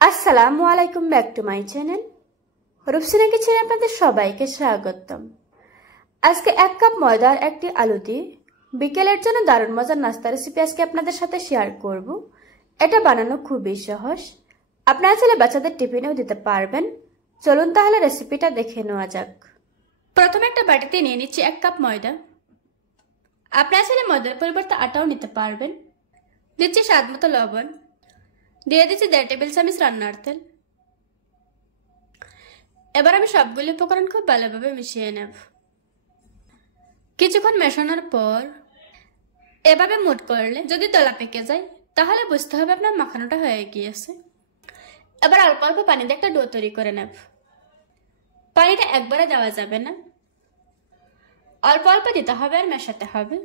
আসসালামু আলাইকুম, back to my channel Rupsina কিচেনে আপনাদের সবাইকে স্বাগতম। আজকে 1 কাপ ময়দা আর 1টি আলু দিয়ে বিকেলের জন্য দারুণ মজার নাস্তা রেসিপি আজকে আপনাদের সাথে শেয়ার করব। এটা বানানো খুবই সহজ, আপনারা চাইলে বাচ্চাদের টিফিনেও দিতে পারবেন। চলুন তাহলে রেসিপিটা দেখে নেওয়া যাক। প্রথমে একটা বাটিতে নিয়ে নিচ্ছি 1 কাপ ময়দা। আপনারা চাইলে ময়দার পরিবর্তে আটাও নিতে পারবেন। দিচ্ছি স্বাদ মতো লবণ, দিয়ে দিচ্ছি 1.5 টেবিল চামচ রান্নার তেল। এবার আমি সবগুলো উপকরণ খুব ভালোভাবে মিশিয়ে নেব। কিছুক্ষণ মেশানোর পর এভাবে মুঠ করলে যদি দলা পেকে যায় তাহলে বুঝতে হবে আপনার মাখানোটা হয়ে গিয়েছে। এবার অল্প অল্প পানি দিয়ে একটা ডো তৈরি করে নেব। পানিটা একবারে দেওয়া যাবে না, অল্প অল্প দিতে হবে আর মেশাতে হবে।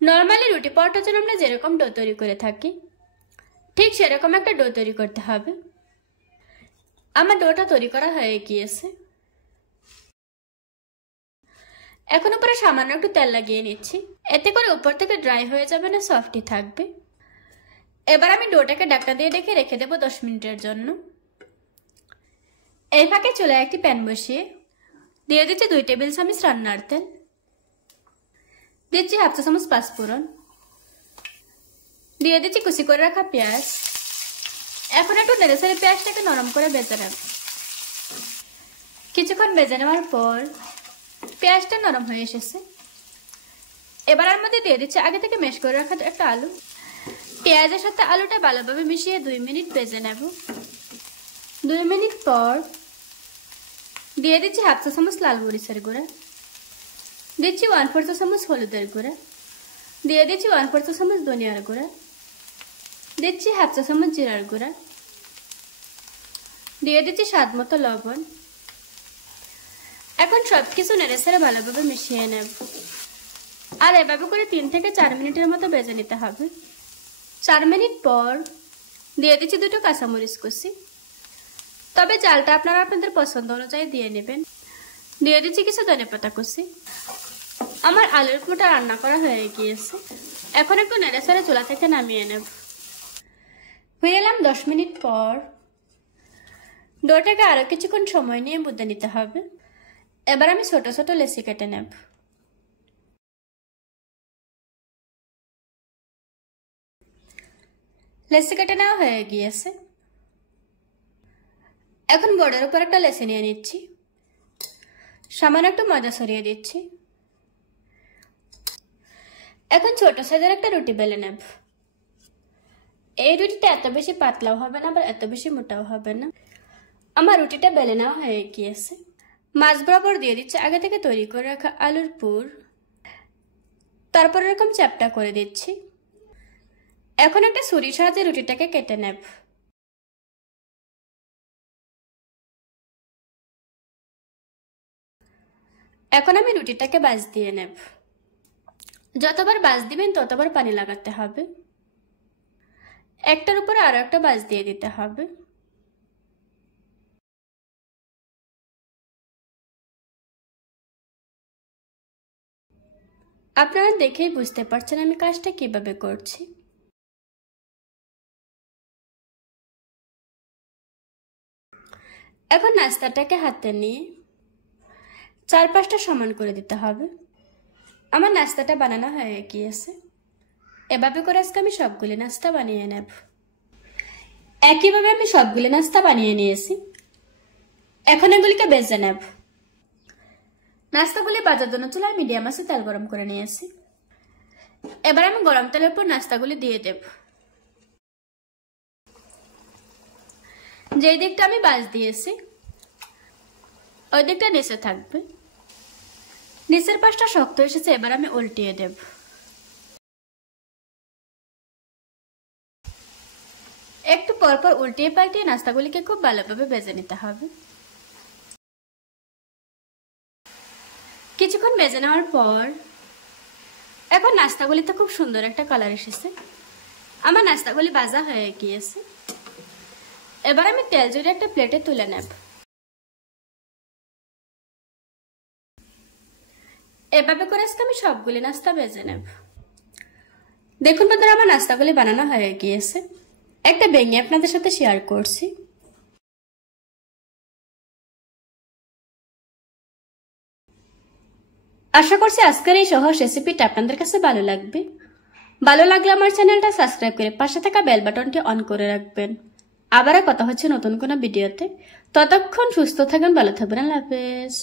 নর্মালি রুটি পরোটার জন্য আমরা যেরকম ডো তৈরি করে থাকি ঠিক সেরকম একটা ডো তৈরি করতে হবে। আমার ডোটা তৈরি করা হয়ে গিয়েছে। এখন উপরে সামান্য একটু তেল লাগিয়ে নিচ্ছি, এতে করে উপর থেকে ড্রাই হয়ে যাবে না, সফটই থাকবে। এবার আমি ডোটাকে ঢাকনা দিয়ে ঢেকে রেখে দেবো 10 মিনিটের জন্য। এই ফাঁকে চুলায় একটি প্যান বসিয়ে দিয়ে দিচ্ছি 2 টেবিল চামচ রান্নার তেল, দিচ্ছি হাফ চা চামচ পাঁচফোড়ন, দিয়ে দিচ্ছি কুচি করে রাখা পেঁয়াজ। এখন একটু নেড়েচেড়ে পেঁয়াজটাকে নরম করে ভেজে নেব। কিছুক্ষণ ভেজে নেওয়ার পর পেঁয়াজটা নরম হয়ে এসেছে। এবার এর মধ্যে দিয়ে দিচ্ছি আগে থেকে ম্যাশ করে রাখা একটা আলু। পেঁয়াজের সাথে আলুটা ভালোভাবে মিশিয়ে 2 মিনিট ভেজে নেব। 2 মিনিট পর দিয়ে দিচ্ছি হাফ চা চামচ লাল মরিচের গুঁড়া, দিচ্ছি 1/4 চা চামচ হলুদের গুঁড়া, দিয়ে দিচ্ছি 1/4 চা চামচ ধনিয়ার গুঁড়া, দিচ্ছি হাফ চা চামচ জিরার গুঁড়া, দিয়ে দিচ্ছি স্বাদ মতো লবণ। এখন সবকিছু নেড়েচেড়ে ভালোভাবে মিশিয়ে নেব। আর এভাবে করে 3 থেকে 4 মিনিটের মতো ভেজে নিতে হবে। 4 মিনিট পর দিয়ে দিচ্ছি 2টো কাঁচামরিচ কুচি, তবে চালটা আপনারা আপনাদের পছন্দ অনুযায়ী দিয়ে নেবেন। দিয়ে দিচ্ছি কিছু ধনেপাতা কুচি। আমার আলুর পুরোটা রান্না করা হয়ে গিয়েছে। এখন একটু নেড়েচেড়ে চুলা থেকে নামিয়ে নেব। হয়ে এলাম 10 মিনিট পর। ডোটাকে আরো কিছুক্ষণ সময় নিয়ে মুদ্দে নিতে হবে। এবার আমি ছোট ছোট লেচি কেটে নেব। লেচি কেটে নেওয়া হয়ে গিয়েছে। এখন বোর্ডের উপর একটা লেচি নিয়ে নিচ্ছি, সামান্য একটু ময়দা ছড়িয়ে দিচ্ছি। এখন ছোট সাইজের একটা রুটি বেলে নেব। এই রুটিটা এত বেশি পাতলাও হবে না আবার এত বেশি মোটাও হবে না। আমার রুটিটা বেলে নেওয়া হয়ে গিয়েছে। মাছ বরাবর দিয়ে দিচ্ছি আগে থেকে তৈরি করে রাখা আলুর পুর, তারপর এরকম চ্যাপটা করে দিচ্ছি। এখন একটা ছুরির সাহায্যে রুটিটাকে কেটে নেব। এখন আমি রুটিটাকে ভাঁজ দিয়ে নেব। যতবার ভাঁজ দিবেন ততবার পানি লাগাতে হবে। একটার উপরে আরো একটা ভাঁজ দিয়ে দিতে হবে। আপনারা দেখেই বুঝতে পারছেন আমি কাজটা কিভাবে করছি। এখন নাস্তাটাকে হাতে নিয়ে চারপাশটা সমান করে দিতে হবে। আমার নাস্তাটা বানানো হয়ে গিয়েছে। এভাবে করে আজকে আমি সবগুলি নাস্তা বানিয়ে নেব। একইভাবে আমি সবগুলি নাস্তা বানিয়ে নিয়েছি। এখন এগুলিকে ভেজে নেব। নাস্তাগুলি ভাজার জন্য চুলায় মিডিয়াম আঁচে তেল গরম করে নিয়েছি। এবার আমি গরম তেলের উপর নাস্তাগুলি দিয়ে দেব। যেই দিকটা আমি ভাঁজ দিয়েছি ওই দিকটা নিচে থাকবে। নিচের পাশটা শক্ত এসেছে, এবার আমি উল্টিয়ে দেব। একটু পরপর উল্টিয়ে পাল্টিয়ে নাস্তাগুলিকে খুব ভালোভাবে ভেজে নিতে হবে। কিছুক্ষণ ভেজে নেওয়ার পর এখন নাস্তাগুলিতে খুব সুন্দর একটা কালার এসেছে। আমার নাস্তাগুলি ভাজা হয়ে গিয়েছে। এবার আমি তেল ঝরিয়ে একটা প্লেটে তুলে নেব। এভাবে করে আজকে আমি সবগুলি নাস্তা ভেজে নেব। দেখুন বন্ধুরা, আমার নাস্তাগুলি বানানো হয়ে গিয়েছে। একটা ভেঙে আপনাদের সাথে শেয়ার করছি। আশা করছি আজকের এই সহজ রেসিপিটা আপনাদের কাছে ভালো লাগবে। ভালো লাগলে আমার চ্যানেলটা সাবস্ক্রাইব করে পাশে থাকা বেল বাটনটি অন করে রাখবেন। আবারও কথা হচ্ছে নতুন কোনো ভিডিওতে। ততক্ষণ সুস্থ থাকবেন, ভালো থাকবেন। আল্লাহ হাফেজ।